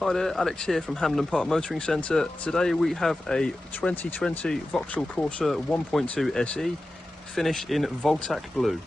Hi there, Alex here from Hampden Park Motoring Centre. Today we have a 2020 Vauxhall Corsa 1.2 SE finished in Voltaic blue.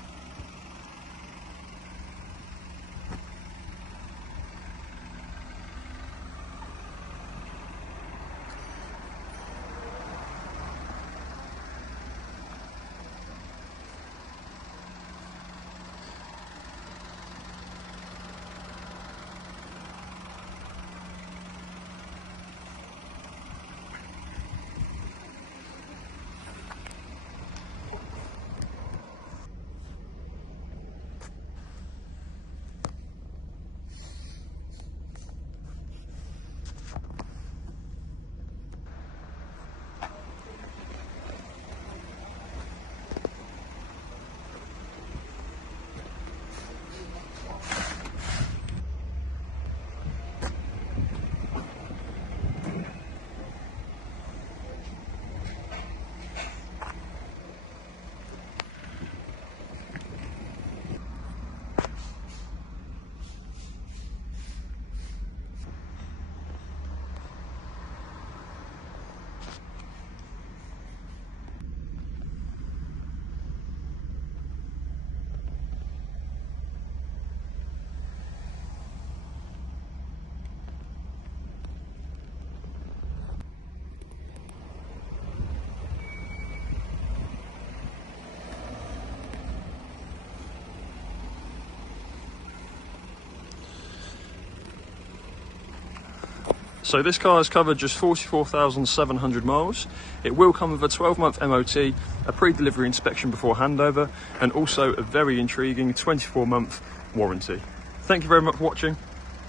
So this car has covered just 44,700 miles. It will come with a 12-month MOT, a pre-delivery inspection before handover, and also a very intriguing 24-month warranty. Thank you very much for watching.